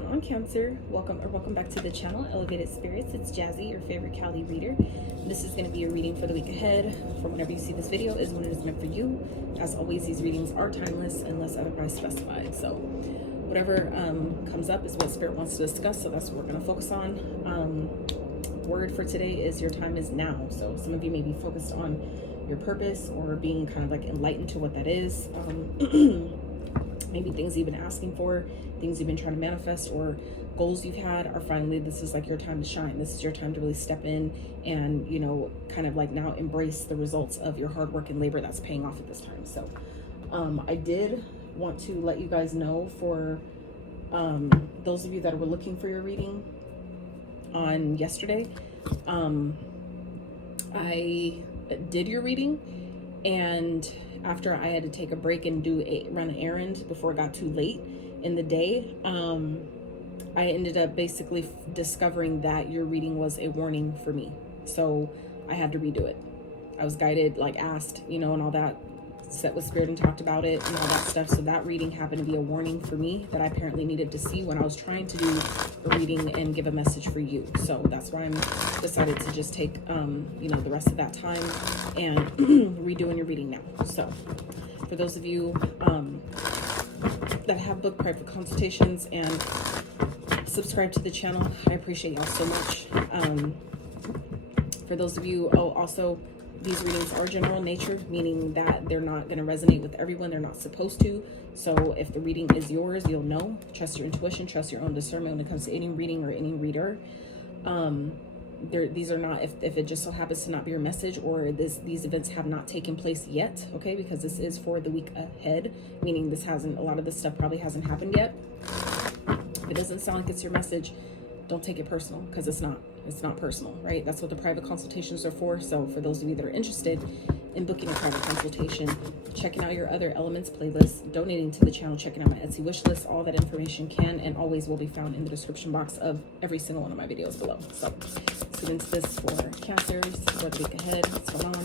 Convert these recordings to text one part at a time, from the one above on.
going on, Cancer? Welcome back to the channel, Elevated Spirits. It's Jazzy, your favorite Cali reader. This is going to be a reading for the week ahead. From whenever you see this video is when it is meant for you. As always, these readings are timeless unless otherwise specified. So whatever comes up is what Spirit wants to discuss. So that's what we're going to focus on. Word for today is your time is now. So some of you may be focused on your purpose or being kind of like enlightened to what that is. Maybe things you've been asking for, things you've been trying to manifest, or goals you've had are finally, this is like your time to shine. This is your time to really step in and, you know, kind of like now embrace the results of your hard work and labor that's paying off at this time. So I did want to let you guys know, for those of you that were looking for your reading on yesterday, I did your reading, and after I had to take a break and run an errand before it got too late in the day, I ended up basically discovering that your reading was a warning for me. So I had to redo it. I was guided, like asked, you know, and all that, sat with Spirit and talked about it and all that stuff. So that reading happened to be a warning for me that I apparently needed to see when I was trying to do a reading and give a message for you. So that's why I'm decided to just take, you know, the rest of that time and redoing your reading now. So for those of you that have booked private consultations and subscribe to the channel, I appreciate y'all so much. For those of you, also, these readings are general in nature, meaning that they're not going to resonate with everyone. They're not supposed to. So if the reading is yours, you'll know. Trust your intuition, trust your own discernment when it comes to any reading or any reader. These are not, if it just so happens to not be your message, or these events have not taken place yet, okay, because this is for the week ahead, meaning a lot of this stuff probably hasn't happened yet. If it doesn't sound like it's your message, don't take it personal, because it's not personal, right? That's what the private consultations are for. So for those of you that are interested in booking a private consultation, checking out your other elements playlist, donating to the channel, checking out my Etsy wish list, all that information can and always will be found in the description box of every single one of my videos below. So let's get into this for Cancers, for the week ahead. What's going on?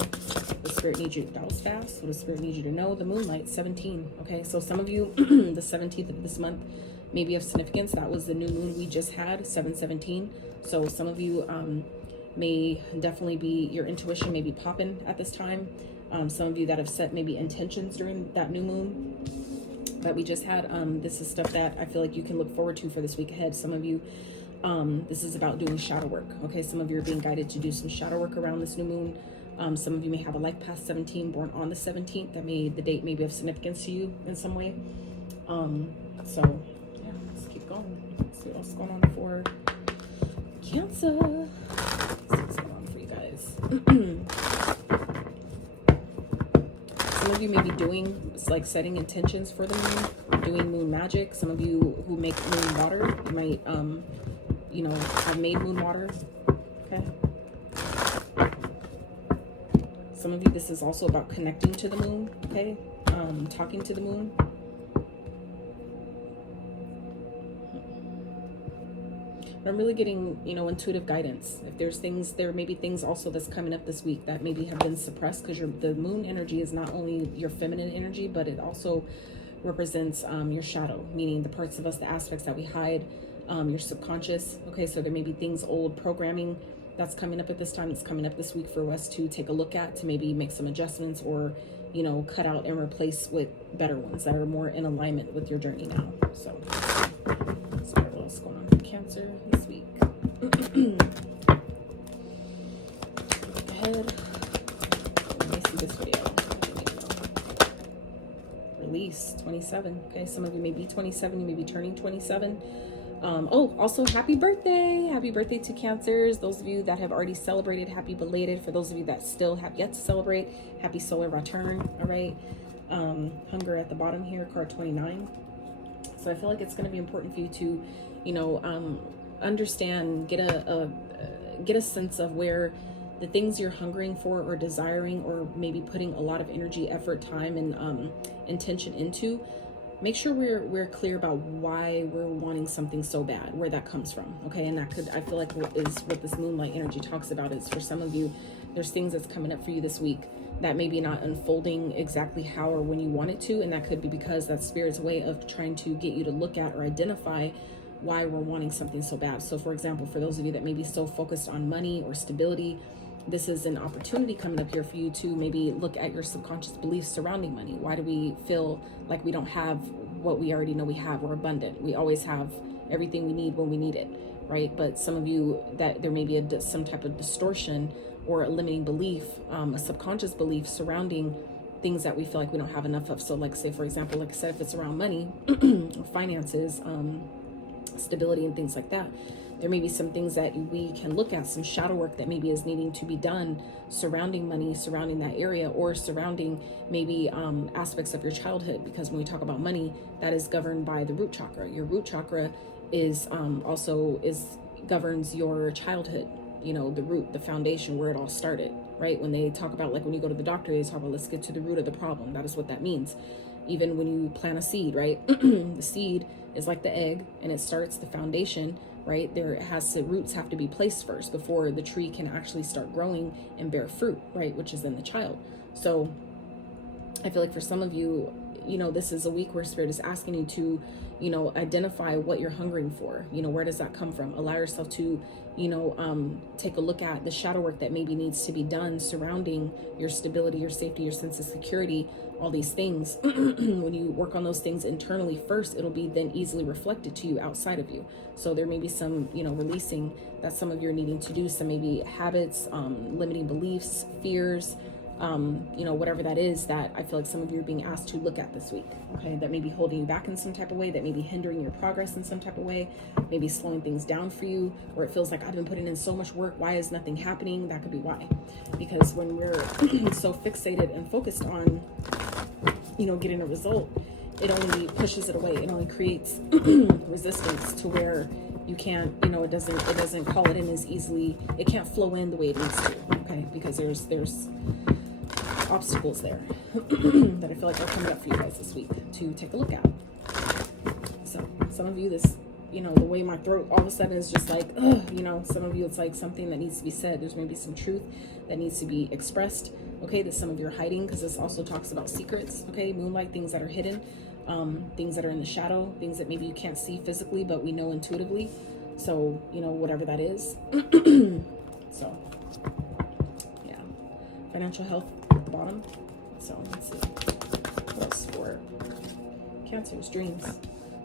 The Spirit needs you, that was fast. What does Spirit need you to know? The moonlight, 17. Okay, so some of you, the 17th of this month may be of significance. That was the new moon we just had, 7/17. So some of you may definitely be, your intuition may be popping at this time. Some of you that have set maybe intentions during that new moon that we just had, this is stuff that I feel like you can look forward to for this week ahead. Some of you, this is about doing shadow work. Okay, some of you are being guided to do some shadow work around this new moon. Some of you may have a life past 17, born on the 17th. The date may be of significance to you in some way. So yeah, let's keep going. Let's see what's going on for Cancer. Let's see what's going on for you guys. Some of you may be doing, like, setting intentions for the moon, doing moon magic. Some of you who make moon water, you might, you know, have made moon water. Okay. Some of you, this is also about connecting to the moon. Okay. Talking to the moon. I'm really getting, you know, intuitive guidance. If there's things, there may be things also that's coming up this week that maybe have been suppressed, because the moon energy is not only your feminine energy, but it also represents your shadow, meaning the parts of us, the aspects that we hide, your subconscious. Okay, so there may be things, old programming that's coming up at this time. It's coming up this week for us to take a look at, to maybe make some adjustments, or, you know, cut out and replace with better ones that are more in alignment with your journey now. So let's see what else going on for Cancer this week. Ahead. Let me see this video. Release 27. Okay, some of you may be 27, you may be turning 27. Oh, also happy birthday. Happy birthday to Cancers. Those of you that have already celebrated, happy belated. For those of you that still have yet to celebrate, happy solar return. All right. Hunger at the bottom here, card 29. So I feel like it's going to be important for you to, you know, understand, get a sense of where the things you're hungering for or desiring, or maybe putting a lot of energy, effort, time, and intention into. Make sure we're clear about why we're wanting something so bad, where that comes from. Okay, and that could, I feel like, what this moonlight energy talks about is, for some of you, there's things that's coming up for you this week that maybe not unfolding exactly how or when you want it to, and that could be because that's Spirit's way of trying to get you to look at or identify why we're wanting something so bad. So for example, for those of you that may be so focused on money or stability, this is an opportunity coming up here for you to maybe look at your subconscious beliefs surrounding money. Why do we feel like we don't have what we already know we have? We're abundant. We always have everything we need when we need it, right? But some of you, that there may be some type of distortion or a limiting belief, a subconscious belief surrounding things that we feel like we don't have enough of. So like, say for example, like I said, if it's around money or finances, stability and things like that, there may be some things that we can look at, some shadow work that maybe is needing to be done surrounding money, surrounding that area, or surrounding maybe aspects of your childhood. Because when we talk about money, that is governed by the root chakra. Your root chakra is governs your childhood, you know, the root, the foundation, where it all started, right? When they talk about, like when you go to the doctor, they talk about, let's get to the root of the problem. That is what that means. Even when you plant a seed, right? The seed is like the egg, and it starts the foundation, right? Roots have to be placed first before the tree can actually start growing and bear fruit, right? Which is in the child. So I feel like for some of you, you know, this is a week where Spirit is asking you to, you know, identify what you're hungering for. You know, where does that come from? Allow yourself to, you know, take a look at the shadow work that maybe needs to be done surrounding your stability, your safety, your sense of security, all these things. When you work on those things internally first, it'll be then easily reflected to you outside of you. So there may be some, you know, releasing that some of you are needing to do. Some maybe habits, limiting beliefs, fears, you know, whatever that is, that I feel like some of you are being asked to look at this week, okay? That may be holding you back in some type of way, that may be hindering your progress in some type of way, maybe slowing things down for you, or it feels like I've been putting in so much work, why is nothing happening? That could be why. Because when we're so fixated and focused on, you know, getting a result, it only pushes it away. It only creates resistance to where you can't, you know, it doesn't call it in as easily. It can't flow in the way it needs to, okay? Because there's obstacles there that I feel like are coming up for you guys this week to take a look at. So some of you, this, you know, the way my throat all of a sudden is just like, ugh, you know, some of you, it's like something that needs to be said. There's maybe some truth that needs to be expressed, okay, that some of you are hiding, because this also talks about secrets, okay? Moonlight, things that are hidden, things that are in the shadow, things that maybe you can't see physically, but we know intuitively. So, you know, whatever that is. So, yeah. Financial health at the bottom. So, let's see. What else for Cancers? Dreams.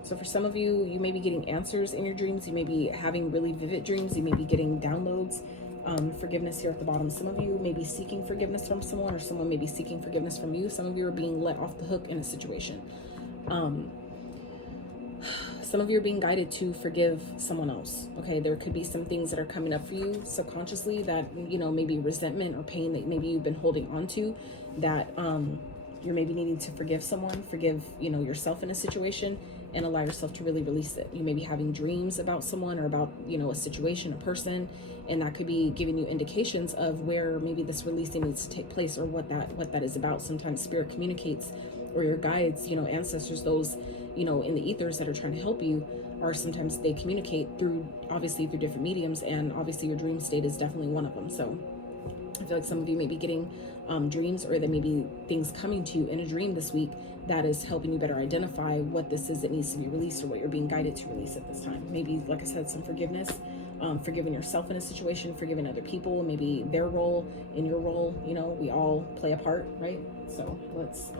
So for some of you, you may be getting answers in your dreams. You may be having really vivid dreams. You may be getting downloads. Forgiveness here at the bottom. Some of you may be seeking forgiveness from someone, or someone may be seeking forgiveness from you. Some of you are being let off the hook in a situation. Some of you are being guided to forgive someone else. Okay, there could be some things that are coming up for you subconsciously that, you know, maybe resentment or pain that maybe you've been holding on to, that you're maybe needing to forgive someone, forgive, you know, yourself in a situation, and allow yourself to really release it. You may be having dreams about someone or about, you know, a situation, a person, and that could be giving you indications of where maybe this releasing needs to take place, or what that is about. Sometimes Spirit communicates, or your guides, you know, ancestors, those, you know, in the ethers that are trying to help you, or sometimes they communicate through, obviously through different mediums, and obviously your dream state is definitely one of them. So I feel like some of you may be getting dreams, or there may be things coming to you in a dream this week that is helping you better identify what this is that needs to be released, or what you're being guided to release at this time. Maybe, like I said, some forgiveness, forgiving yourself in a situation, forgiving other people, maybe their role in your role. You know, we all play a part, right? So let's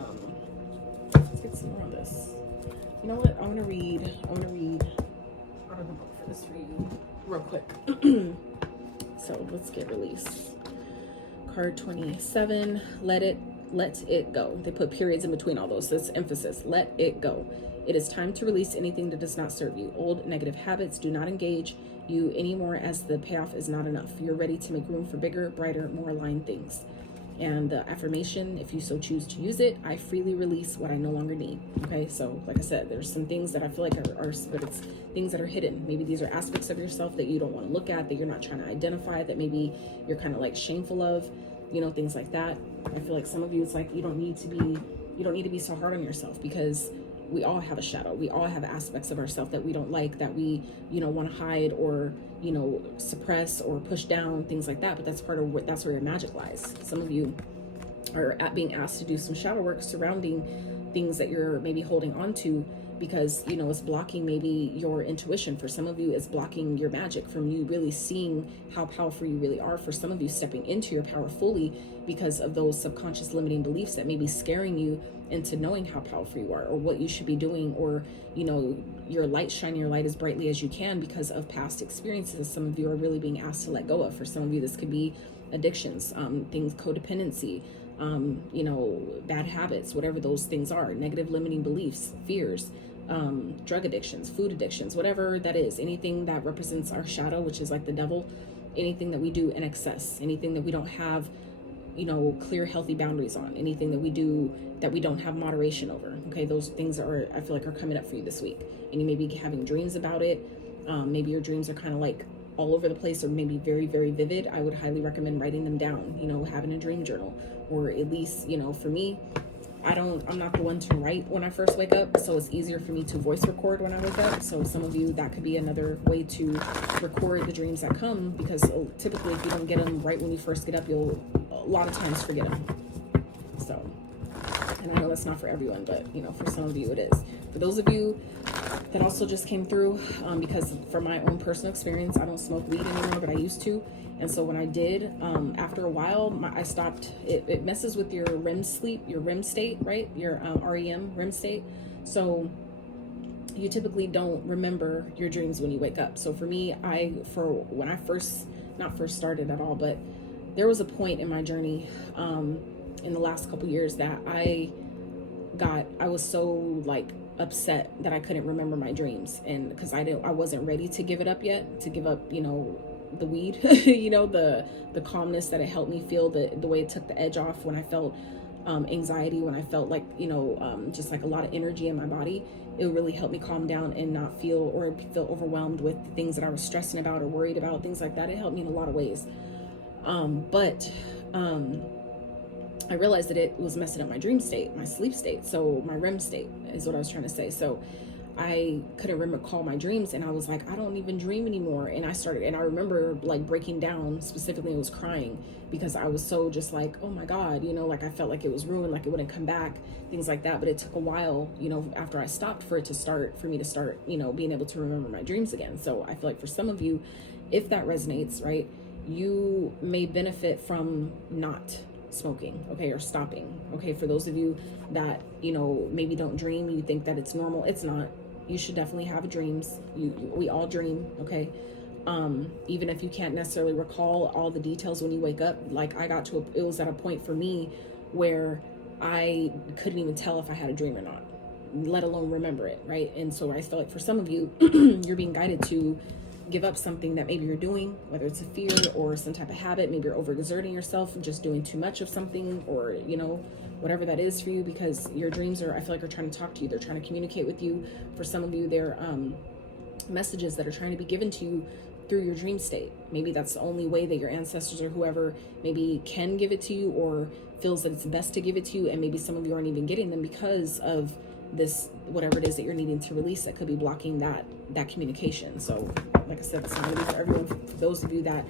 get some more on this. You know what? I want to read out of the book for this for you real quick. So let's get release. Card 27, let it go. They put periods in between all those. So it's emphasis. Let it go. It is time to release anything that does not serve you. Old negative habits do not engage you anymore, as the payoff is not enough. You're ready to make room for bigger, brighter, more aligned things. And the affirmation, if you so choose to use it, I freely release what I no longer need. Okay, so like I said, there's some things that I feel like are but it's things that are hidden. Maybe these are aspects of yourself that you don't want to look at, that you're not trying to identify, that maybe you're kind of like shameful of, you know, things like that. I feel like some of you, it's like you don't need to be so hard on yourself, because we all have a shadow. We all have aspects of ourselves that we don't like, that we, you know, want to hide, or, you know, suppress or push down, things like that. But that's that's where your magic lies. Some of you are being asked to do some shadow work surrounding things that you're maybe holding on to, because, you know, it's blocking maybe your intuition. For some of you, it's blocking your magic from you really seeing how powerful you really are. For some of you, stepping into your power fully because of those subconscious limiting beliefs that may be scaring you into knowing how powerful you are, or what you should be doing, or, you know, your light, shining your light as brightly as you can because of past experiences some of you are really being asked to let go of. For some of you, this could be addictions, things, codependency, you know, bad habits, whatever those things are, negative limiting beliefs, fears, drug addictions, food addictions, whatever that is, anything that represents our shadow, which is like the devil, anything that we do in excess, anything that we don't have, you know, clear, healthy boundaries on, anything that we do that we don't have moderation over. Okay, those things are, I feel like, are coming up for you this week, and you may be having dreams about it. Maybe your dreams are kind of like all over the place, or maybe very, very vivid. I would highly recommend writing them down, you know, having a dream journal, or at least, you know, for me, I'm not the one to write when I first wake up, so it's easier for me to voice record when I wake up. So some of you, that could be another way to record the dreams that come, because typically if you don't get them right when you first get up, you'll a lot of times forget them. So, and I know that's not for everyone, but, you know, for some of you it is. For those of you that also just came through, because from my own personal experience, I don't smoke weed anymore, but I used to. And so when I did, after a while, I stopped. It messes with your REM sleep, your REM state, right? Your REM state. So you typically don't remember your dreams when you wake up. So for me, when I not first started at all, but there was a point in my journey in the last couple years that I was so like upset that I couldn't remember my dreams, and because I wasn't ready to give it up yet, to give up, you know, the weed, you know, the calmness that it helped me feel, the way it took the edge off when I felt anxiety, when I felt like, you know, just like a lot of energy in my body. It really helped me calm down and not feel overwhelmed with the things that I was stressing about or worried about, things like that. It helped me in a lot of ways. But I realized that it was messing up my dream state, my sleep state. So my REM state is what I was trying to say. So I couldn't recall my dreams, and I was like, I don't even dream anymore. And I remember like breaking down, specifically, I was crying because I was so just like, oh my God, you know, like I felt like it was ruined, like it wouldn't come back, things like that. But it took a while, you know, after I stopped for me to start, you know, being able to remember my dreams again. So I feel like for some of you, if that resonates, right, you may benefit from not smoking, okay, or stopping. Okay, for those of you that, you know, maybe don't dream, you think that it's normal. It's not. You should definitely have dreams. We all dream, okay? Even if you can't necessarily recall all the details when you wake up. Like it was at a point for me where I couldn't even tell if I had a dream or not, let alone remember it, right? And so I feel like for some of you, you're being guided to give up something that maybe you're doing, whether it's a fear or some type of habit. Maybe you're overexerting yourself and just doing too much of something, or, you know, whatever that is for you, because your dreams I feel like are trying to talk to you. They're trying to communicate with you. For some of you, they're messages that are trying to be given to you through your dream state. Maybe that's the only way that your ancestors or whoever maybe can give it to you, or feels that it's best to give it to you. And maybe some of you aren't even getting them because of this, whatever it is that you're needing to release, that could be blocking that communication. So like I said, it's not gonna be for everyone. For those of you that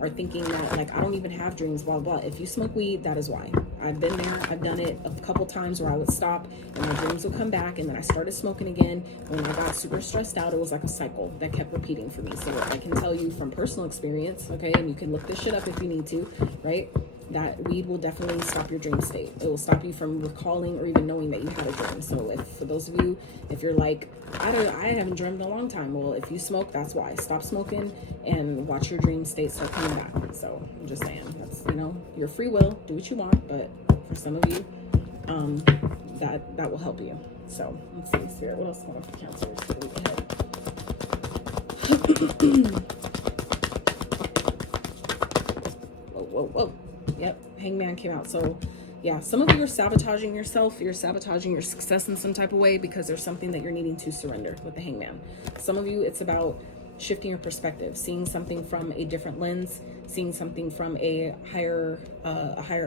are thinking that, like, I don't even have dreams, blah, blah. If you smoke weed, that is why. I've been there. I've done it a couple times where I would stop and my dreams would come back, and then I started smoking again. When I got super stressed out, it was like a cycle that kept repeating for me. So I can tell you from personal experience, okay, and you can look this shit up if you need to, right, that weed will definitely stop your dream state. It will stop you from recalling or even knowing that you had a dream. So for those of you, if you're like, I haven't dreamed in a long time, well, if you smoke, that's why. Stop smoking and watch your dream state start coming back. So I'm just saying, that's, you know, your free will, do what you want, but for some of you, that will help you. So let's see, Spirit, what else do I want for Cancers for the week ahead? Whoa. Yep, Hangman came out. So yeah, some of you are sabotaging yourself. You're sabotaging your success in some type of way because there's something that you're needing to surrender with the Hangman. Some of you, it's about shifting your perspective, seeing something from a different lens, seeing something from a higher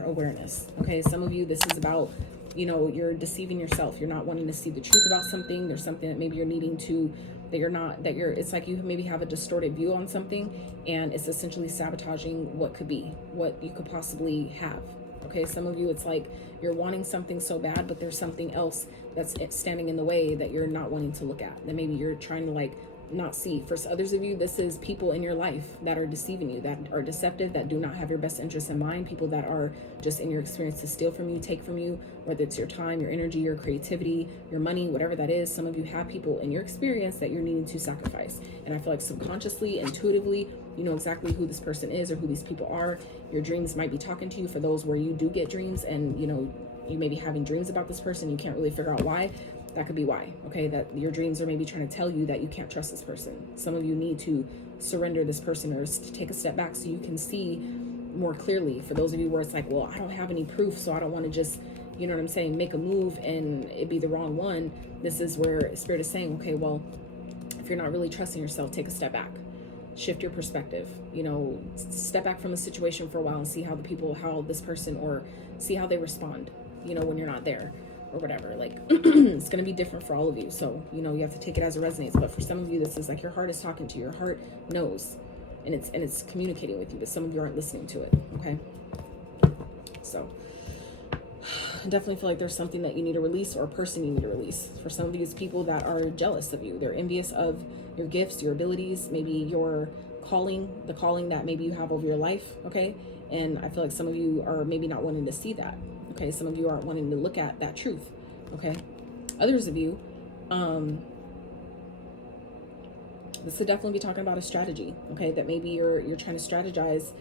awareness. Okay, some of you, this is about, you know, you're deceiving yourself. You're not wanting to see the truth about something. There's something that maybe you're needing to, it's like you maybe have a distorted view on something, and it's essentially sabotaging what could be, what you could possibly have. Okay, some of you, it's like you're wanting something so bad, but there's something else that's standing in the way that you're not wanting to look at, that maybe you're trying to like not see. For others of you, this is people in your life that are deceiving you, that are deceptive, that do not have your best interests in mind, people that are just in your experience to steal from you, take from you, whether it's your time, your energy, your creativity, your money, whatever that is. Some of you have people in your experience that you're needing to sacrifice. And I feel like subconsciously, intuitively, you know exactly who this person is or who these people are. Your dreams might be talking to you, for those where you do get dreams and, you know, you may be having dreams about this person, you can't really figure out why. That could be why, okay? That your dreams are maybe trying to tell you that you can't trust this person. Some of you need to surrender this person or to take a step back so you can see more clearly. For those of you where it's like, well, I don't have any proof, so I don't want to just, you know what I'm saying, make a move and it be the wrong one. This is where Spirit is saying, okay, well, if you're not really trusting yourself, take a step back. Shift your perspective, you know, step back from the situation for a while and see how how this person, or see how they respond, you know, when you're not there. Or whatever, like it's going to be different for all of you, so you know you have to take it as it resonates. But for some of you, this is like your heart is talking to you. Your heart knows, and it's communicating with you, but some of you aren't listening to it. Okay, so I definitely feel like there's something that you need to release, or a person you need to release. For some of you, it's people that are jealous of you. They're envious of your gifts, your abilities, maybe your calling, the calling that maybe you have over your life. Okay, and I feel like some of you are maybe not wanting to see that. Okay, some of you aren't wanting to look at that truth. Okay, others of you, this could definitely be talking about a strategy. Okay, that maybe you're trying to strategize,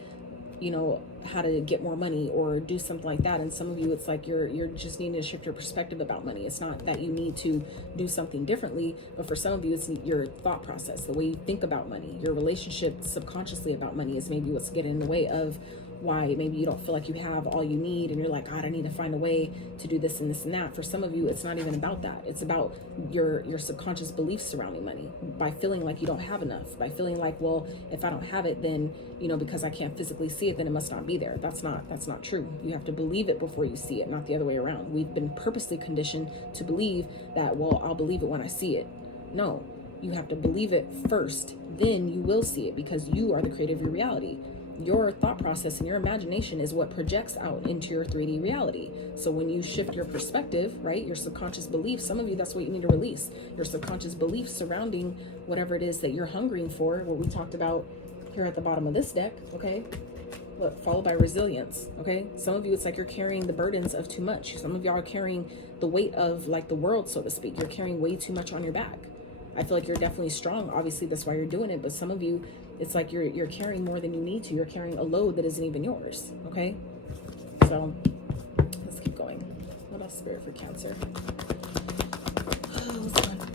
you know, how to get more money or do something like that. And some of you, it's like you're just needing to shift your perspective about money. It's not that you need to do something differently, but for some of you, it's your thought process, the way you think about money, your relationship subconsciously about money is maybe what's getting in the way of why maybe you don't feel like you have all you need, and you're like, God, I need to find a way to do this and this and that. For some of you, it's not even about that. It's about your subconscious beliefs surrounding money, by feeling like you don't have enough, by feeling like, well, if I don't have it, then, you know, because I can't physically see it, then it must not be there. That's not true. You have to believe it before you see it, not the other way around. We've been purposely conditioned to believe that, well, I'll believe it when I see it. No, you have to believe it first, then you will see it, because you are the creator of your reality. Your thought process and your imagination is what projects out into your 3D reality. So when you shift your perspective, right, your subconscious beliefs, some of you, that's what you need to release. Your subconscious beliefs surrounding whatever it is that you're hungering for, what we talked about here at the bottom of this deck, okay? Look, followed by resilience, okay? Some of you, it's like you're carrying the burdens of too much. Some of y'all are carrying the weight of like the world, so to speak. You're carrying way too much on your back. I feel like you're definitely strong. Obviously, that's why you're doing it. But some of you, it's like you're carrying more than you need to. You're carrying a load that isn't even yours. Okay, so let's keep going. What else, Spirit, for Cancer?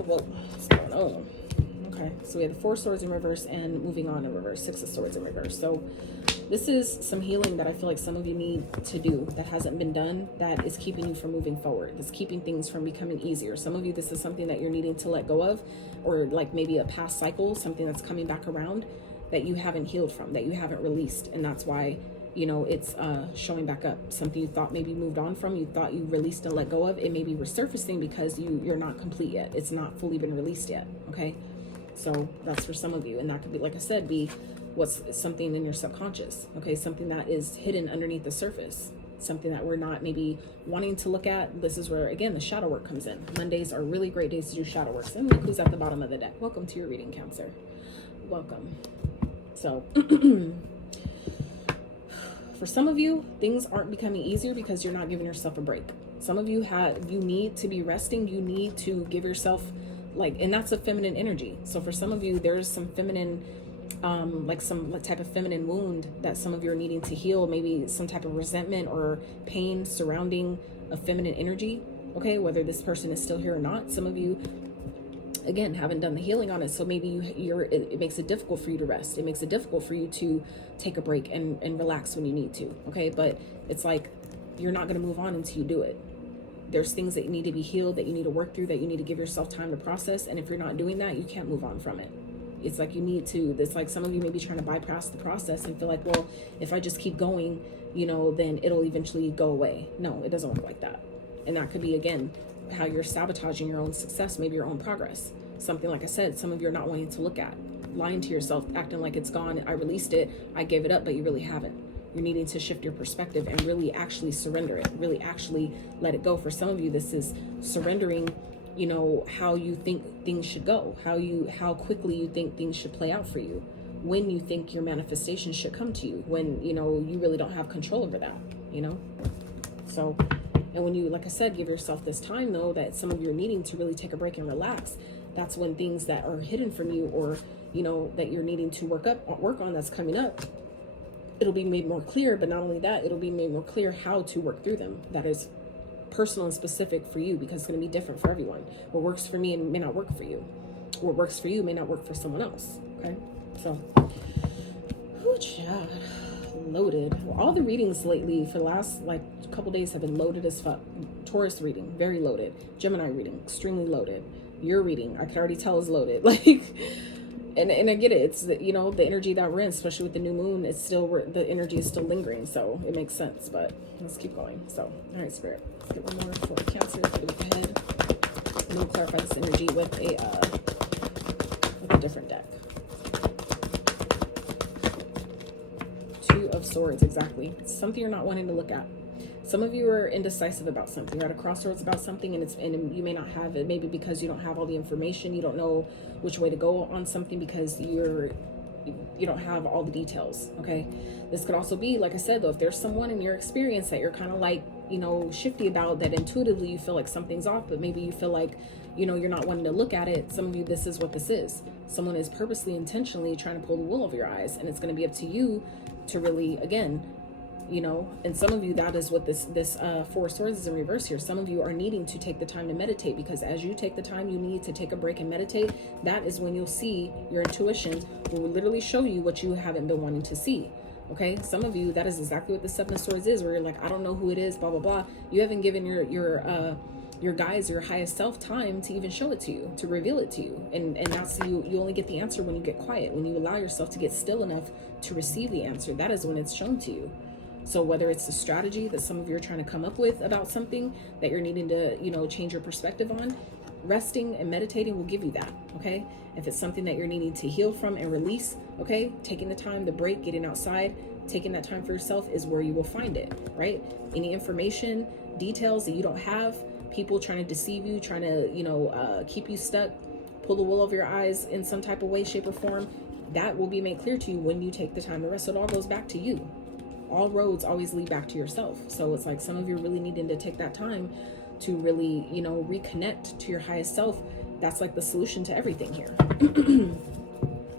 What's going on? Okay, so we have the 4 swords in reverse and moving on in reverse, 6 of swords in reverse. So this is some healing that I feel like some of you need to do that hasn't been done, that is keeping you from moving forward. That's keeping things from becoming easier. Some of you, this is something that you're needing to let go of, or like maybe a past cycle, something that's coming back around that you haven't healed from, that you haven't released. And that's why, you know, it's showing back up. Something you thought maybe moved on from, you thought you released and let go of, it may be resurfacing because you're not complete yet. It's not fully been released yet. Okay, so that's for some of you. And that could be, like I said, be what's something in your subconscious. Okay, something that is hidden underneath the surface, something that we're not maybe wanting to look at. This is where, again, the shadow work comes in. Mondays are really great days to do shadow work. And look who's at the bottom of the deck. Welcome to your reading, Cancer. Welcome. So for some of you, things aren't becoming easier because you're not giving yourself a break. Some of you need to be resting. You need to give yourself, like, and that's a feminine energy. So for some of you, there's some feminine, like some type of feminine wound that some of you are needing to heal. Maybe some type of resentment or pain surrounding a feminine energy. Okay, whether this person is still here or not. Some of you, again, haven't done the healing on it, so maybe it makes it difficult for you to rest. It makes it difficult for you to take a break and relax when you need to. Okay, but it's like you're not going to move on until you do it. There's things that need to be healed, that you need to work through, that you need to give yourself time to process. And if you're not doing that, you can't move on from it. It's like you need to. It's like some of you may be trying to bypass the process and feel like, well, if I just keep going, you know, then it'll eventually go away. No, it doesn't work like that. And that could be, again, how you're sabotaging your own success, maybe your own progress. Something, like I said, some of you are not wanting to look at, lying to yourself, acting like it's gone. I released it, I gave it up, but you really haven't. You're needing to shift your perspective and really actually surrender it, really actually let it go. For some of you, this is surrendering, you know, how you think things should go, how quickly you think things should play out for you, when you think your manifestation should come to you, when, you know, you really don't have control over that, you know? So, and when you, like I said, give yourself this time though, that some of you are needing to really take a break and relax, that's when things that are hidden from you, or, you know, that you're needing to work on that's coming up, it'll be made more clear. But not only that, it'll be made more clear how to work through them. That is personal and specific for you, because it's going to be different for everyone. What works for me may not work for you. What works for you may not work for someone else. Okay, so, oh, child, loaded. Well, all the readings lately for the last like couple days have been loaded as fuck. Taurus reading, very loaded. Gemini reading, extremely loaded. Your reading, I can already tell, is loaded. Like, and I get it. It's the, you know, the energy that we're in, especially with the new moon, it's still, the energy is still lingering, so it makes sense. But let's keep going. So, all right, Spirit, let's get one more for Cancer for the week ahead. And we'll clarify this energy with a different deck. Two of Swords, exactly. It's something you're not wanting to look at. Some of you are indecisive about something. You're at a crossroads about something, and you may not have it, maybe because you don't have all the information. You don't know which way to go on something because you don't have all the details. Okay, this could also be, like I said though, if there's someone in your experience that you're kind of like, you know, shifty about, that intuitively you feel like something's off, but maybe you feel like, you know, you're not wanting to look at it. Some of you, this is what this is. Someone is purposely, intentionally trying to pull the wool over your eyes, and it's going to be up to you to really, again, you know. And some of you, that is what this Four of Swords is in reverse here. Some of you are needing to take the time to meditate, because as you take the time you need to take a break and meditate, that is when you'll see your intuition will literally show you what you haven't been wanting to see. Okay, some of you, that is exactly what the Seven of Swords is, where you're like, I don't know who it is, blah blah blah. You haven't given your guides, your highest self, time to even show it to you, to reveal it to you. And that's, you only get the answer when you get quiet, when you allow yourself to get still enough to receive the answer. That is when it's shown to you. So whether it's a strategy that some of you are trying to come up with about something that you're needing to, you know, change your perspective on, resting and meditating will give you that. Okay, if it's something that you're needing to heal from and release, okay, taking the time, the break, getting outside, taking that time for yourself is where you will find it. Right? Any information, details that you don't have, people trying to deceive you, trying to, you know, keep you stuck, pull the wool over your eyes in some type of way, shape, or form, that will be made clear to you when you take the time to rest. So it all goes back to you. All roads always lead back to yourself. So it's like some of you are really needing to take that time to really, you know, reconnect to your highest self. That's like the solution to everything here.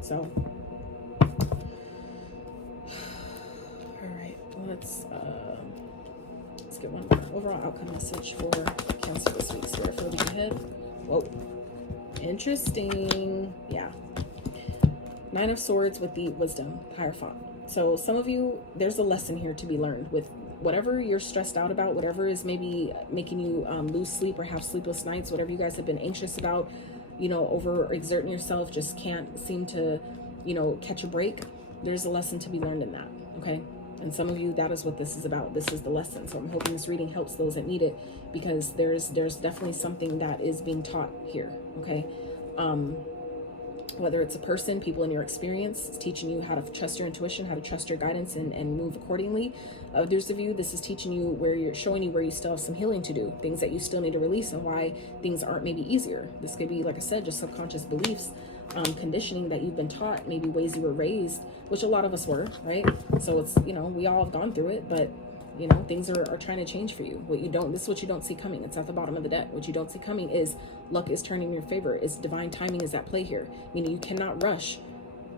So, all right, let's get one more overall outcome message for Cancer this week. Spirit for the week ahead. Whoa, interesting. Yeah, Nine of Swords with the Wisdom, Hierophant. So some of you, there's a lesson here to be learned with whatever you're stressed out about, whatever is maybe making you lose sleep or have sleepless nights, whatever you guys have been anxious about, you know, over exerting yourself, just can't seem to, you know, catch a break. There's a lesson to be learned in that. Okay. And some of you, that is what this is about. This is the lesson. So I'm hoping this reading helps those that need it, because there's definitely something that is being taught here. Okay. Whether it's a person, people in your experience, it's teaching you how to trust your intuition, how to trust your guidance and move accordingly. Others of you, this is teaching you where you're showing you where you still have some healing to do, things that you still need to release, and why things aren't maybe easier. This could be, like I said, just subconscious beliefs, conditioning that you've been taught, maybe ways you were raised, which a lot of us were, right? So it's, you know, we all have gone through it, but you know, things are trying to change for you. This is what you don't see coming. It's at the bottom of the deck. What you don't see coming is luck is turning in your favor. Is divine timing is at play here. Meaning you cannot rush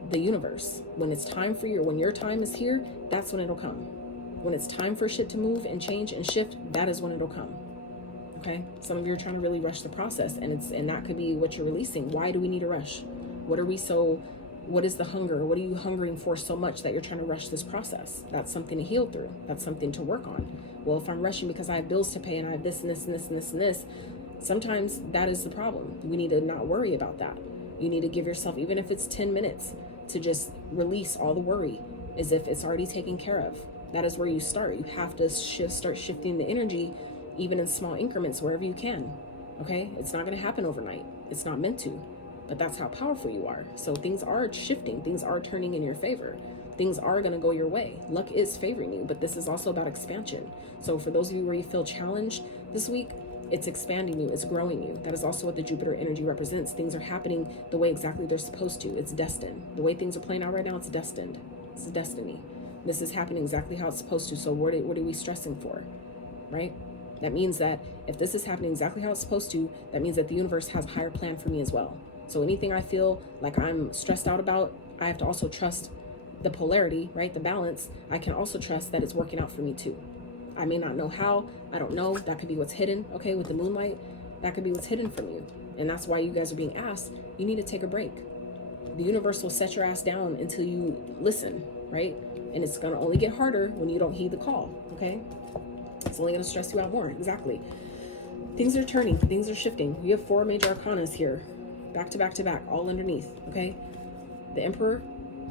the universe. When it's time for you, when your time is here, that's when it'll come. When it's time for shit to move and change and shift, that is when it'll come. Okay? Some of you are trying to really rush the process, and that could be what you're releasing. Why do we need to rush? What is the hunger? What are you hungering for so much that you're trying to rush this process? That's something to heal through. That's something to work on. Well, if I'm rushing because I have bills to pay and I have this and this and this and this and this, sometimes that is the problem. We need to not worry about that. You need to give yourself, even if it's 10 minutes, to just release all the worry as if it's already taken care of. That is where you start. You have to start shifting the energy, even in small increments, wherever you can. Okay? It's not going to happen overnight. It's not meant to. But that's how powerful you are. So things are shifting. Things are turning in your favor. things are going to go your way. Luck is favoring you, but this is also about expansion. So for those of you where you feel challenged this week, it's expanding you, it's growing you. That is also what the Jupiter energy represents. Things are happening the way exactly they're supposed to. It's destined. The way things are playing out right now, it's destined. It's destiny. This is happening exactly how it's supposed to. So what are we stressing for, right? That means that if this is happening exactly how it's supposed to, that means that the universe has a higher plan for me as well. So anything I feel like I'm stressed out about, I have to also trust the polarity, right? The balance. I can also trust that it's working out for me too. I may not know how, I don't know. That could be what's hidden, okay? With the moonlight, that could be what's hidden from you. And that's why you guys are being asked, you need to take a break. The universe will set your ass down until you listen, right? And it's gonna only get harder when you don't heed the call, okay? It's only gonna stress you out more, exactly. Things are turning, things are shifting. You have 4 major arcanas here, back to back to back, all underneath, okay? The Emperor,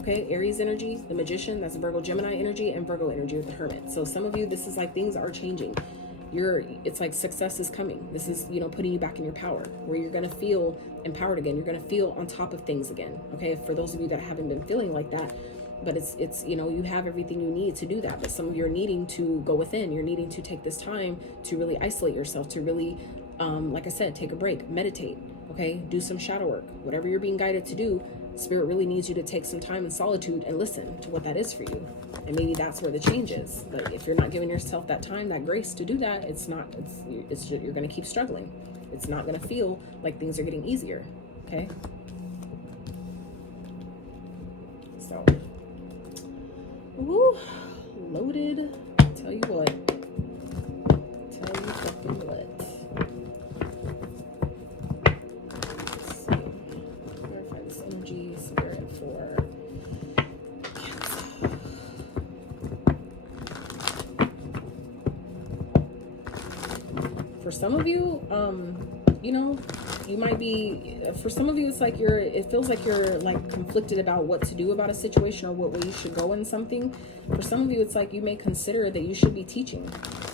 okay, Aries energy, the Magician, that's Virgo Gemini energy, and Virgo energy with the Hermit. So some of you, this is like things are changing. It's like success is coming. This is, putting you back in your power, where you're going to feel empowered again. You're going to feel on top of things again, okay? For those of you that haven't been feeling like that, but it's you have everything you need to do that. But some of you are needing to go within. You're needing to take this time to really isolate yourself, to really, like I said, take a break, meditate, okay? Do some shadow work, whatever you're being guided to do. Spirit really needs you to take some time in solitude and listen to what that is for you. And maybe that's where the change is. But if you're not giving yourself that time, that grace to do that, you're going to keep struggling. It's not going to feel like things are getting easier. Okay. So, woo, loaded. Tell you what. Tell you fucking what. For some of you, you might be, for some of you, it's like it feels like you're like conflicted about what to do about a situation or what way you should go in something. For some of you, it's like you may consider that you should be teaching,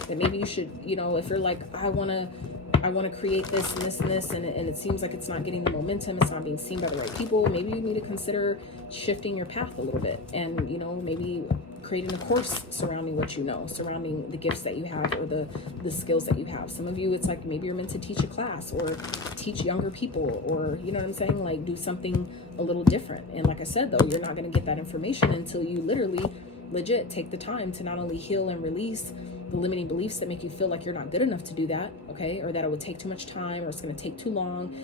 that maybe you should, if you're like, I want to create this and this and this, and it seems like it's not getting the momentum, it's not being seen by the right people, maybe you need to consider shifting your path a little bit and, maybe creating a course surrounding what surrounding the gifts that you have or the skills that you have. Some of you, it's like maybe you're meant to teach a class or teach younger people, or you know what I'm saying, like do something a little different. And like I said, though, you're not going to get that information until you literally legit take the time to not only heal and release the limiting beliefs that make you feel like you're not good enough to do that, okay, or that it would take too much time or it's going to take too long.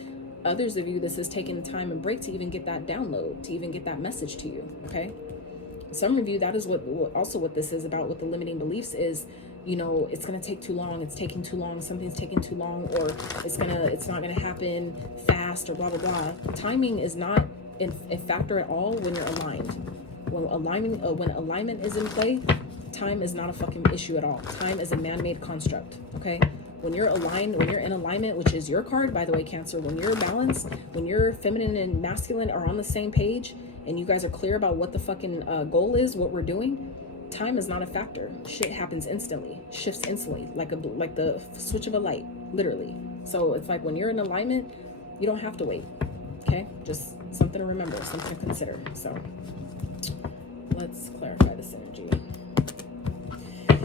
Others of you, this is taking the time and break to even get that download, to even get that message to you, okay? Some of you, that is what this is about with the limiting beliefs is, it's going to take too long, it's taking too long, something's taking too long, or it's not going to happen fast, or blah, blah, blah. Timing is not a factor at all when you're aligned. When alignment is in play, time is not a fucking issue at all. Time is a man-made construct, okay? When you're aligned, when you're in alignment, which is your card, by the way, Cancer, when you're balanced, when your feminine and masculine are on the same page, and you guys are clear about what the fucking goal is, what we're doing, time is not a factor. Shit happens instantly, shifts instantly, like the switch of a light, literally. So it's like when you're in alignment, you don't have to wait, okay? Just something to remember, something to consider. So let's clarify this energy. All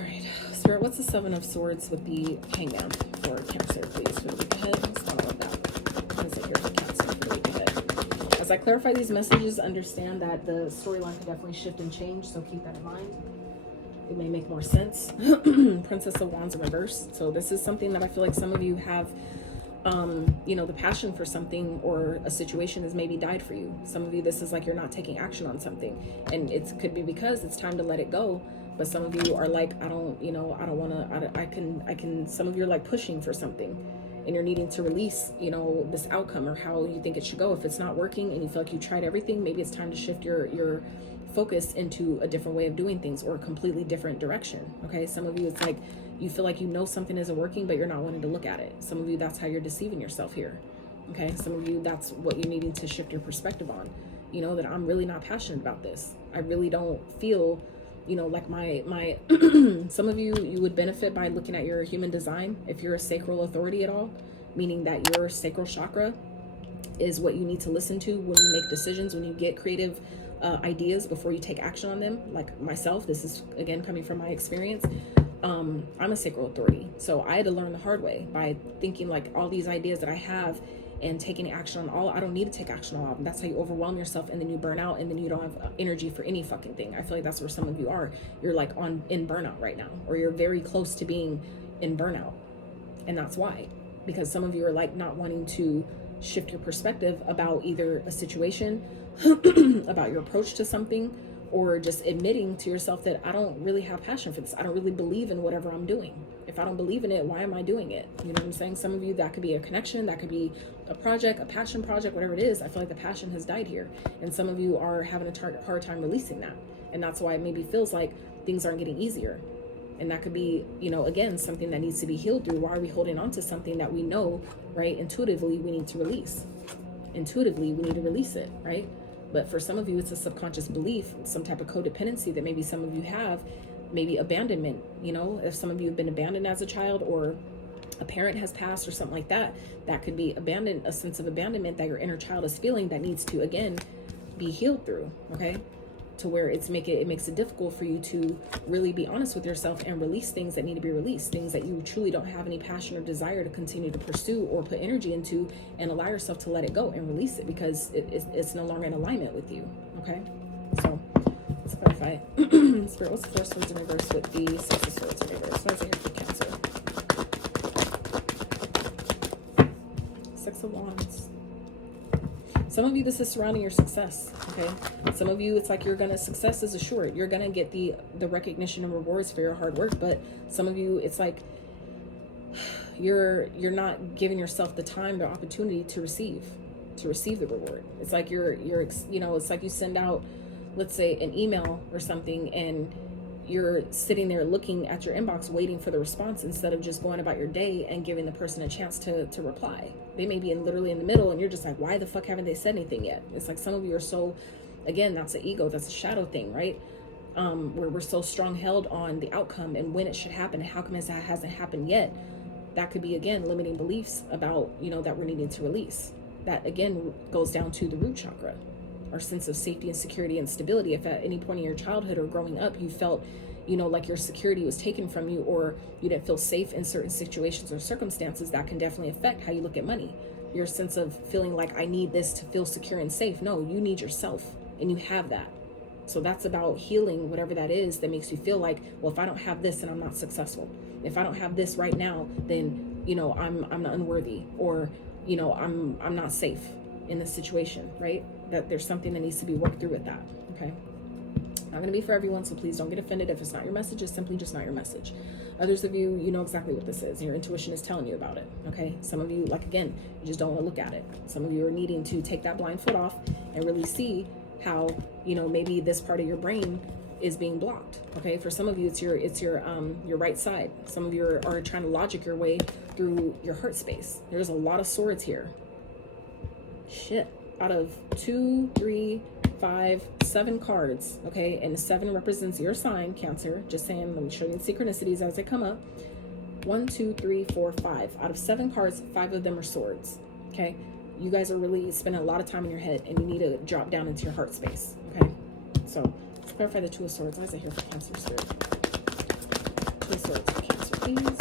right, Spirit, what's the 7 of Swords with the Hangman for Cancer, please, for the week ahead? Let's talk about that. What is it here for Cancer for the week ahead? As I clarify these messages, understand that the storyline can definitely shift and change, so keep that in mind. It may make more sense. Princess of Wands in reverse. So this is something that I feel like some of you have, the passion for something or a situation has maybe died for you. Some of you, this is like you're not taking action on something, and it could be because it's time to let it go. But some of you are like, some of you are like pushing for something, and you're needing to release, this outcome or how you think it should go. If it's not working and you feel like you tried everything, maybe it's time to shift your focus into a different way of doing things or a completely different direction. Okay. Some of you, it's like you feel like something isn't working, but you're not wanting to look at it. Some of you, that's how you're deceiving yourself here. Okay. Some of you, that's what you're needing to shift your perspective on, that I'm really not passionate about this. I really don't feel, like my some of you would benefit by looking at your human design. If you're a sacral authority at all, meaning that your sacral chakra is what you need to listen to when you make decisions, when you get creative ideas before you take action on them. Like myself, this is again coming from my experience. I'm a sacral authority, so I had to learn the hard way by thinking like all these ideas that I have and taking action on all. I don't need to take action on all of them. That's how you overwhelm yourself, and then you burn out, and then you don't have energy for any fucking thing. I feel like that's where some of you are. You're like in burnout right now, or you're very close to being in burnout, and that's why. Because some of you are like not wanting to shift your perspective about either a situation, about your approach to something, or just admitting to yourself that I don't really have passion for this. I don't really believe in whatever I'm doing. If I don't believe in it, why am I doing it? You know what I'm saying? Some of you, that could be a connection, that could be a project, a passion project, whatever it is. I feel like the passion has died here. And some of you are having a hard time releasing that. And that's why it maybe feels like things aren't getting easier. And that could be, you know, again, something that needs to be healed through. Why are we holding on to something that we know, right? Intuitively, we need to release. Intuitively, we need to release it, right? But for some of you, it's a subconscious belief, some type of codependency that maybe some of you have, maybe abandonment. You know, if some of you have been abandoned as a child, or a parent has passed or something like that, that could be abandoned, a sense of abandonment that your inner child is feeling that needs to, again, be healed through, okay? To where it makes it difficult for you to really be honest with yourself and release things that need to be released, things that you truly don't have any passion or desire to continue to pursue or put energy into, and allow yourself to let it go and release it because it's no longer in alignment with you. Okay, so let's clarify. Spirit, what's the first words in reverse with the Six of Swords in reverse? What is it here for Cancer? Six of Wands. Some of you, this is surrounding your success, okay? Some of you, it's like success is assured. You're gonna get the recognition and rewards for your hard work, but some of you, it's like you're not giving yourself the time, the opportunity to receive the reward. It's like you're you know, it's like you send out, let's say, an email or something, and you're sitting there looking at your inbox waiting for the response instead of just going about your day and giving the person a chance to reply. They may be literally in the middle, and you're just like, why the fuck haven't they said anything yet? It's like some of you are so, again, that's the ego, that's a shadow thing, right? Where we're so strong held on the outcome and when it should happen and how come it hasn't happened yet. That could be, again, limiting beliefs about, you know, that we're needing to release. That, again, goes down to the root chakra, our sense of safety and security and stability. If at any point in your childhood or growing up you felt, you know, like your security was taken from you, or you didn't feel safe in certain situations or circumstances, that can definitely affect how you look at money. Your sense of feeling like I need this to feel secure and safe. No, you need yourself, and you have that. So that's about healing whatever that is that makes you feel like, well, if I don't have this, then I'm not successful. If I don't have this right now, then, you know, I'm not unworthy, or, you know, I'm not safe in this situation, right? That there's something that needs to be worked through with that. Okay, not going to be for everyone, so please don't get offended if it's not your message. It's simply just not your message. Others of you, you know exactly what this is. Your intuition is telling you about it. Okay, some of you, like, again, you just don't want to look at it. Some of you are needing to take that blind foot off and really see how, you know, maybe this part of your brain is being blocked. Okay, for some of you, it's your right side. Some of you are trying to logic your way through your heart space. There's a lot of swords here. Shit. Out of 2, 3, 5, 7 cards, okay, and 7 represents your sign, Cancer. Just saying, let me show you the synchronicities as they come up. 1, 2, 3, 4, 5. Out of 7 cards, 5 of them are swords. Okay, you guys are really spending a lot of time in your head, and you need to drop down into your heart space. Okay, so let's clarify the Two of Swords. Why is it here for Cancer, Spirit? Two of Swords for Cancer, please.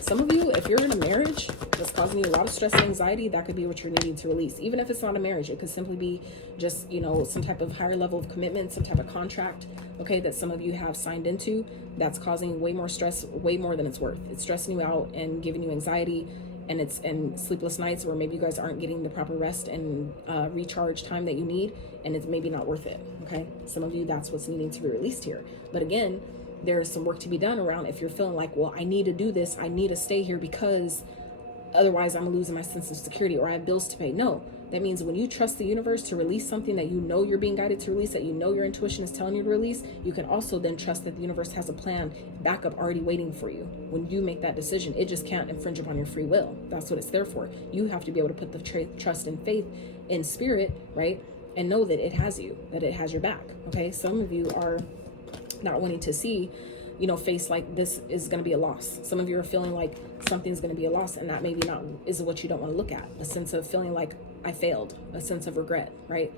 Some of you, if you're in a marriage that's causing you a lot of stress and anxiety, that could be what you're needing to release. Even if it's not a marriage, it could simply be just, you know, some type of higher level of commitment, some type of contract, okay, that some of you have signed into that's causing way more stress, way more than it's worth. It's stressing you out and giving you anxiety, and sleepless nights where maybe you guys aren't getting the proper rest and recharge time that you need, and it's maybe not worth it, okay? Some of you, that's what's needing to be released here. But again, there's some work to be done around if you're feeling like, well, I need to do this, I need to stay here because otherwise I'm losing my sense of security, or I have bills to pay. No, that means when you trust the universe to release something that you know you're being guided to release, that you know your intuition is telling you to release, you can also then trust that the universe has a plan, backup already waiting for you. When you make that decision, it just can't infringe upon your free will. That's what it's there for. You have to be able to put the trust and faith in spirit, right? And know that it has you, that it has your back, okay? Some of you are not wanting to see you know, face like this is going to be a loss. Some of you are feeling like something's going to be a loss, and that maybe not is what you don't want to look at. A sense of feeling like I failed, a sense of regret, right?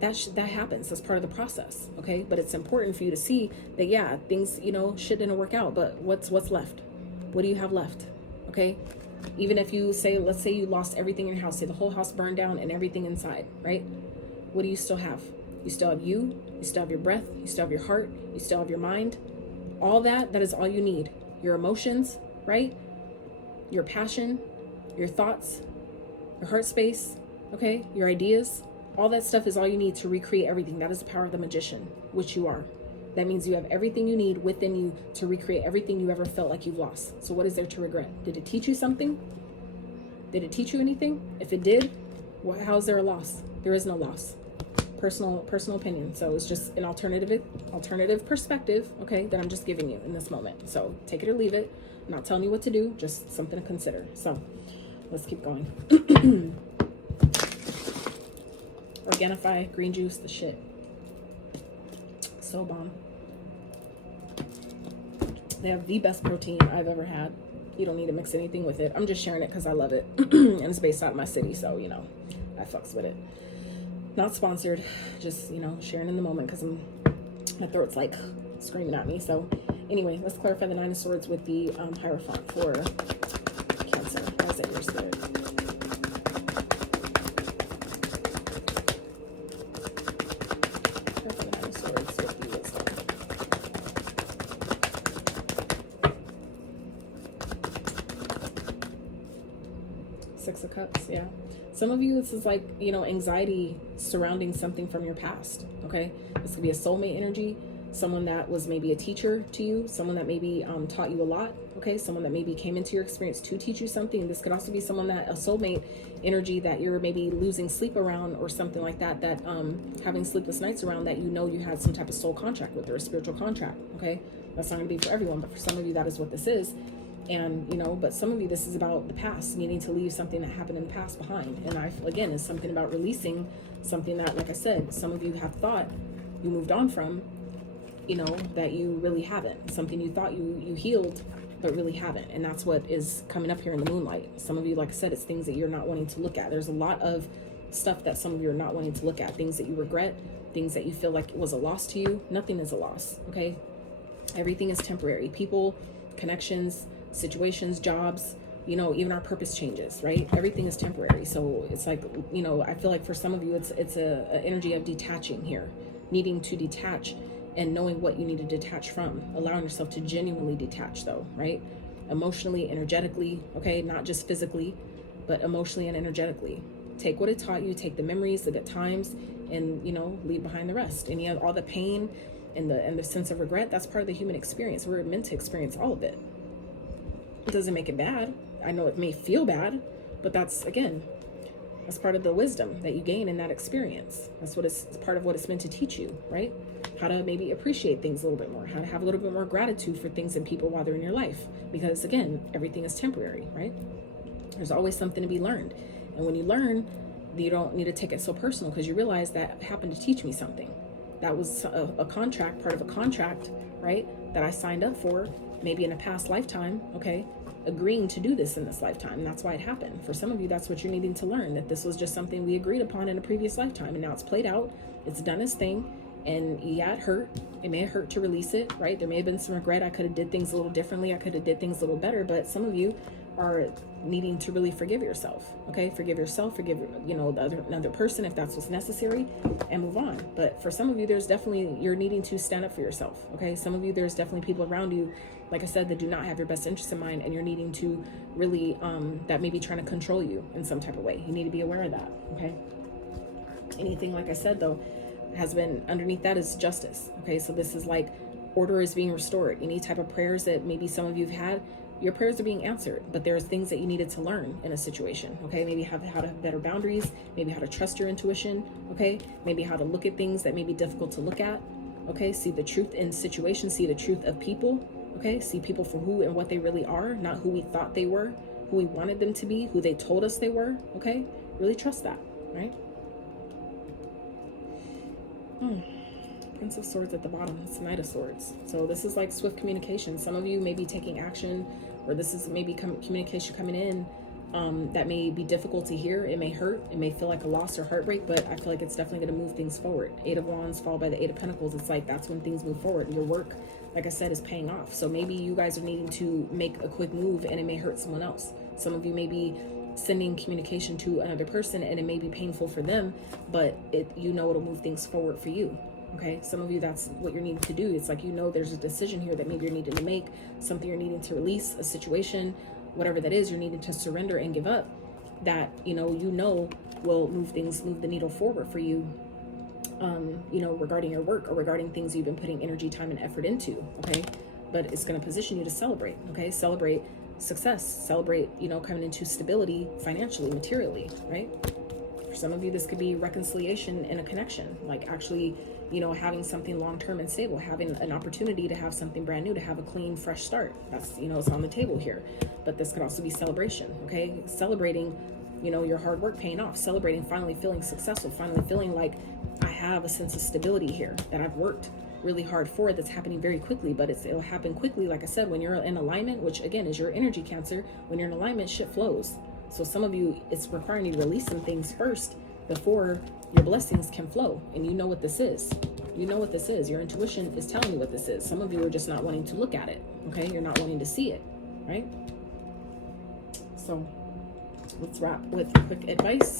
That happens. That's part of the process, okay? But it's important for you to see that, yeah, things, you know, shit didn't work out, but what's left? What do you have left, okay? Even if you say, let's say you lost everything in your house, say the whole house burned down and everything inside, right? What do you still have? You still have you still have your breath, you still have your heart, you still have your mind. All that is all you need. Your emotions, right? Your passion, your thoughts, your heart space, okay? Your ideas. All that stuff is all you need to recreate everything. That is the power of the magician, which you are. That means you have everything you need within you to recreate everything you ever felt like you've lost. So what is there to regret? Did it teach you something? Did it teach you anything? If it did, how is there a loss? There is no loss. Personal opinion. So it's just an alternative perspective, okay, that I'm just giving you in this moment. So take it or leave it. I'm not telling you what to do, just something to consider. So let's keep going. Organifi, green juice, the shit. So bomb. They have the best protein I've ever had. You don't need to mix anything with it. I'm just sharing it because I love it. And it's based out of my city, so, you know, I fucks with it. Not sponsored, just, you know, sharing in the moment because my throat's like screaming at me. So anyway, let's clarify the 9 of Swords with the Hierophant for Cancer. How's that your spirit? Clarify the 9 of Swords with the Wisdom. Six of Cups, yeah. Some of you, this is like, you know, anxiety surrounding something from your past, okay? This could be a soulmate energy, someone that was maybe a teacher to you, someone that maybe taught you a lot, okay? Someone that maybe came into your experience to teach you something. This could also be someone that, a soulmate energy that you're maybe losing sleep around or something like that, that having sleepless nights around, that you know you had some type of soul contract with, or a spiritual contract, okay? That's not gonna be for everyone, but for some of you, that is what this is. And, you know, but some of you, this is about the past, needing to leave something that happened in the past behind. And I, again, is something about releasing something that, like I said, some of you have thought you moved on from, you know, that you really haven't. Something you thought you healed, but really haven't. And that's what is coming up here in the moonlight. Some of you, like I said, it's things that you're not wanting to look at. There's a lot of stuff that some of you are not wanting to look at. Things that you regret, things that you feel like it was a loss to you. Nothing is a loss, okay? Everything is temporary. People, connections, situations, jobs, you know, even our purpose changes, right? Everything is temporary. So it's like, you know, I feel like for some of you, it's a energy of detaching here, needing to detach and knowing what you need to detach from, allowing yourself to genuinely detach though, right? Emotionally, energetically, okay? Not just physically, but emotionally and energetically. Take what it taught you, take the memories, the good times, and, you know, leave behind the rest. And you have all the pain and the sense of regret. That's part of the human experience. We're meant to experience all of it. It doesn't make it bad. I know it may feel bad, but that's, again, that's part of the wisdom that you gain in that experience. That's what it's part of what it's meant to teach you, right? How to maybe appreciate things a little bit more, how to have a little bit more gratitude for things and people while they're in your life. Because again, everything is temporary, right? There's always something to be learned. And when you learn, you don't need to take it so personal, because you realize that happened to teach me something. That was a contract, part of a contract, right? That I signed up for, maybe in a past lifetime, okay? Agreeing to do this in this lifetime. And that's why it happened. For some of you, that's what you're needing to learn, that this was just something we agreed upon in a previous lifetime. And now it's played out. It's done its thing. And yeah, it hurt. It may have hurt to release it, right? There may have been some regret. I could have did things a little differently. I could have did things a little better. But some of you are needing to really forgive yourself, okay? Forgive yourself, forgive, you know, another person if that's what's necessary, and move on. But for some of you, there's definitely, you're needing to stand up for yourself, okay? Some of you, there's definitely people around you, like I said, that do not have your best interest in mind, and you're needing to really, that may be trying to control you in some type of way. You need to be aware of that, okay? Anything, like I said, though, has been underneath that is justice, okay? So this is like order is being restored. Any type of prayers that maybe some of you have had, your prayers are being answered, but there's things that you needed to learn in a situation, okay? Maybe how to have better boundaries, maybe how to trust your intuition, okay? Maybe how to look at things that may be difficult to look at, okay? See the truth in situations, see the truth of people, okay? See people for who and what they really are, not who we thought they were, who we wanted them to be, who they told us they were, okay? Really trust that, right? Prince of Swords at the bottom. It's Knight of Swords. So this is like swift communication. Some of you may be taking action, or this is maybe communication coming in that may be difficult to hear. It may hurt. It may feel like a loss or heartbreak, but I feel like it's definitely going to move things forward. Eight of Wands followed by the Eight of Pentacles. It's like that's when things move forward. Your work, like I said, is paying off. So maybe you guys are needing to make a quick move and it may hurt someone else. Some of you may be sending communication to another person and it may be painful for them, but it'll move things forward for you. Okay, some of you, that's what you're needing to do. It's like, there's a decision here that maybe you're needing to make, something you're needing to release, a situation, whatever that is, you're needing to surrender and give up, that will move the needle forward for you, regarding your work or regarding things you've been putting energy, time, and effort into. Okay, but it's going to position you to celebrate. Okay, celebrate success, celebrate coming into stability financially, materially, right? For some of you, this could be reconciliation in a connection, like actually having something long-term and stable, having an opportunity to have something brand new, to have a clean, fresh start. That's, it's on the table here. But this could also be celebration, okay? Celebrating, your hard work paying off, celebrating finally feeling successful, finally feeling like I have a sense of stability here that I've worked really hard for, that's happening very quickly. But it'll happen quickly, like I said, when you're in alignment, which again is your energy, Cancer. When you're in alignment, shit flows. So some of you, it's requiring you to release some things first before your blessings can flow. And you know what this is. You know what this is. Your intuition is telling you what this is. Some of you are just not wanting to look at it. Okay, you're not wanting to see it, right? So let's wrap with quick advice.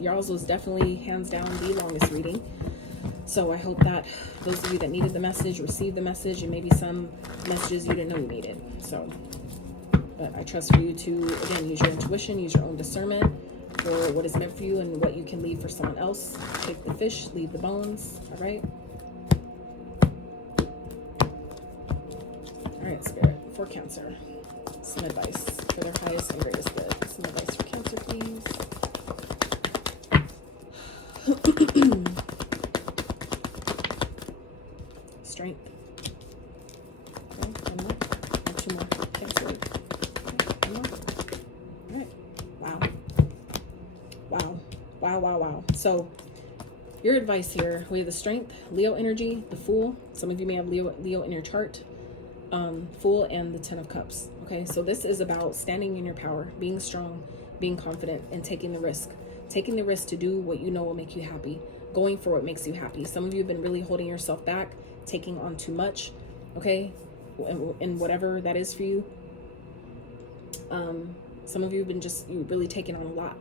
Y'all's was definitely hands down the longest reading. So I hope that those of you that needed the message received the message, and maybe some messages you didn't know you needed. So, but I trust for you to, again, use your intuition, use your own discernment for what is meant for you and what you can leave for someone else. Take the fish, leave the bones. All right. All right, Spirit, for Cancer, some advice for their highest and greatest good. Some advice for Cancer, please. Strength. Okay, one more. And two more. Cancer. Okay, one more. All right. Wow. Wow. Wow, wow, wow. So your advice here, we have the Strength, Leo energy, the Fool. Some of you may have Leo in your chart. Fool and the Ten of Cups. Okay, so this is about standing in your power, being strong, being confident, and taking the risk. Taking the risk to do what you know will make you happy. Going for what makes you happy. Some of you have been really holding yourself back, taking on too much, okay, and whatever that is for you. Some of you have been you really taking on a lot,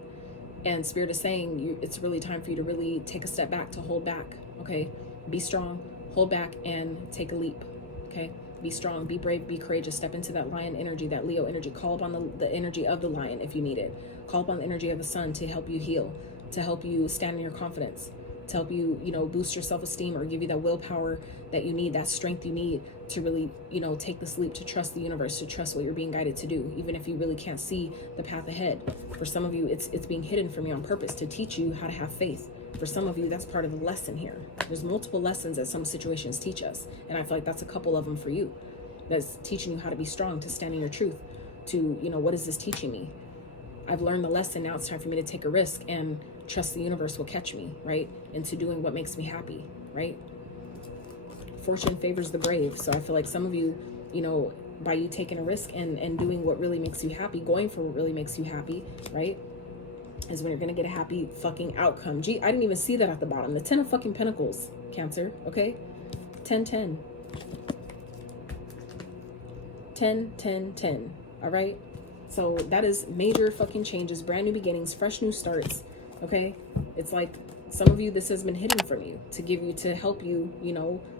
and Spirit is saying it's really time for you to really take a step back, to hold back. Okay, be strong, hold back, and take a leap. Okay, be strong, be brave, be courageous. Step into that lion energy, that Leo energy. Call upon the energy of the lion if you need it. Call upon the energy of the sun to help you heal, to help you stand in your confidence, to help you, boost your self-esteem, or give you that willpower that you need, that strength you need to really, take this leap, to trust the universe, to trust what you're being guided to do, even if you really can't see the path ahead. For some of you, it's being hidden from you on purpose to teach you how to have faith. For some of you, that's part of the lesson here. There's multiple lessons that some situations teach us, and I feel like that's a couple of them for you. That's teaching you how to be strong, to stand in your truth, to, what is this teaching me? I've learned the lesson. Now it's time for me to take a risk and trust the universe will catch me, right? Into doing what makes me happy, right? Fortune favors the brave. So I feel like some of you, by you taking a risk and doing what really makes you happy, going for what really makes you happy, right, is when you're going to get a happy fucking outcome. Gee, I didn't even see that at the bottom. The 10 of fucking Pentacles, Cancer, okay? 10, 10. 10, 10, 10, all right? So that is major fucking changes, brand new beginnings, fresh new starts, okay? It's like some of you, this has been hidden from you to help you,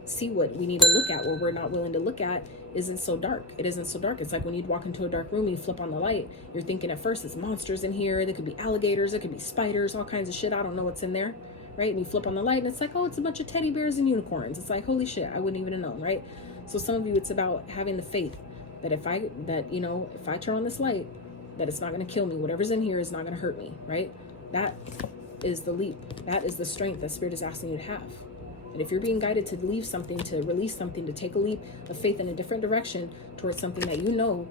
see what we need to look at. What we're not willing to look at isn't so dark. It isn't so dark. It's like when you'd walk into a dark room and you flip on the light, you're thinking at first it's monsters in here. There could be alligators, there could be spiders, all kinds of shit. I don't know what's in there, right? And you flip on the light and it's like, oh, it's a bunch of teddy bears and unicorns. It's like, holy shit, I wouldn't even have known, right? So some of you, it's about having the faith that if I turn on this light, that it's not going to kill me. Whatever's in here is not going to hurt me, right? That is the leap. That is the strength that Spirit is asking you to have. And if you're being guided to leave something, to release something, to take a leap of faith in a different direction towards something that will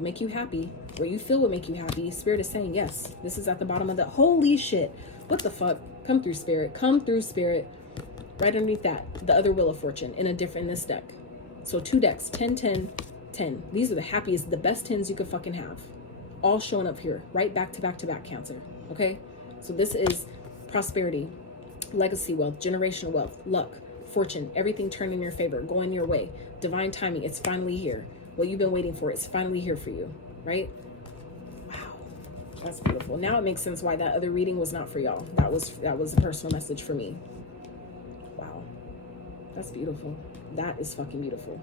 make you happy, where you feel will make you happy, Spirit is saying, yes, this is at the bottom of the, holy shit, what the fuck? Come through, Spirit. Come through, Spirit. Right underneath that, the other Wheel of Fortune in this deck. So 2 decks, 10, 10, 10. These are the happiest, the best 10s you could fucking have. All showing up here, right back to back to back, Cancer. Okay? So this is prosperity, legacy wealth, generational wealth, luck, fortune, everything turned in your favor, going your way. Divine timing, it's finally here. What you've been waiting for, it's finally here for you, right? Wow, that's beautiful. Now it makes sense why that other reading was not for y'all. That was a personal message for me. Wow, that's beautiful. That is fucking beautiful.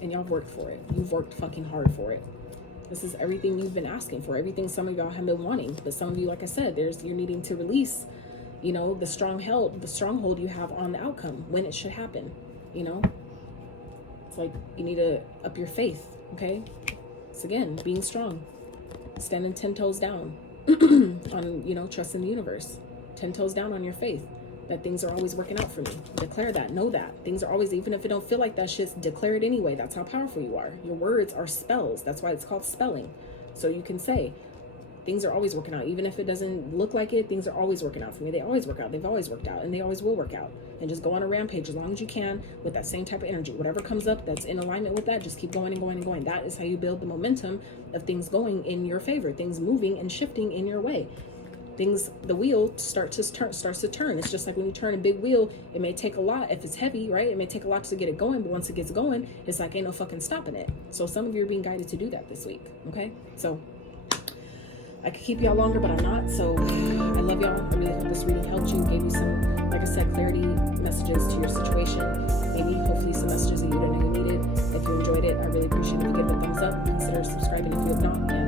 And y'all worked for it. You've worked fucking hard for it. This is everything you've been asking for, everything some of y'all have been wanting. But some of you, like I said, you're needing to release, you know, the stronghold you have on the outcome, when it should happen, you know? It's like you need to up your faith, okay? It's again, being strong, standing 10 toes down on, you know, trusting the universe, 10 toes down on your faith, that things are always working out for me. Declare that, know that. Things are always, even if it don't feel like that shit, declare it anyway. That's how powerful you are. Your words are spells. That's why it's called spelling. So you can say, things are always working out. Even if it doesn't look like it, things are always working out for me. They always work out. They've always worked out, and they always will work out. And just go on a rampage as long as you can with that same type of energy. Whatever comes up that's in alignment with that, just keep going and going and going. That is how you build the momentum of things going in your favor, things moving and shifting in your way. The wheel starts to turn. It's just like when you turn a big wheel, it may take a lot. If it's heavy, right? It may take a lot to get it going, but once it gets going, it's like ain't no fucking stopping it. So some of you are being guided to do that this week, okay? So I could keep y'all longer, but I'm not. So I love y'all. I really hope this reading helped you, gave you some, like I said, clarity messages to your situation. Maybe, hopefully, some messages that you didn't know you needed. If you enjoyed it, I really appreciate it if you give it a thumbs up. Consider subscribing if you have not.